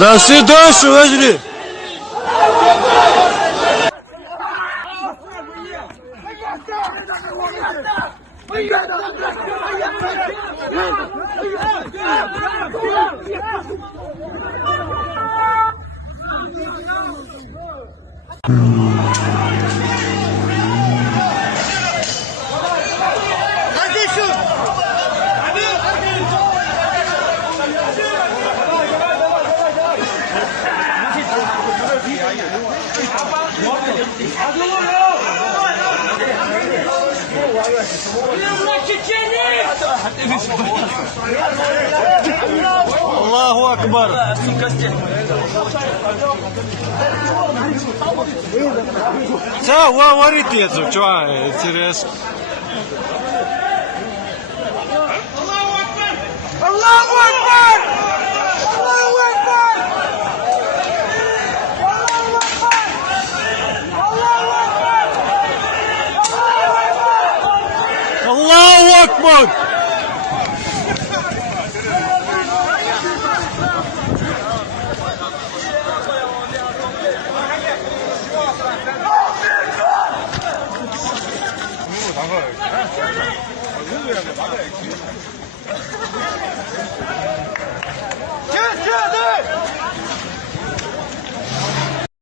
Здравствуй, Даша, возьми. Аллаху Акбар. Ça, говорит это, что интересно. Allahu Akbar! Allahu Akbar! Allahu Akbar. Çık!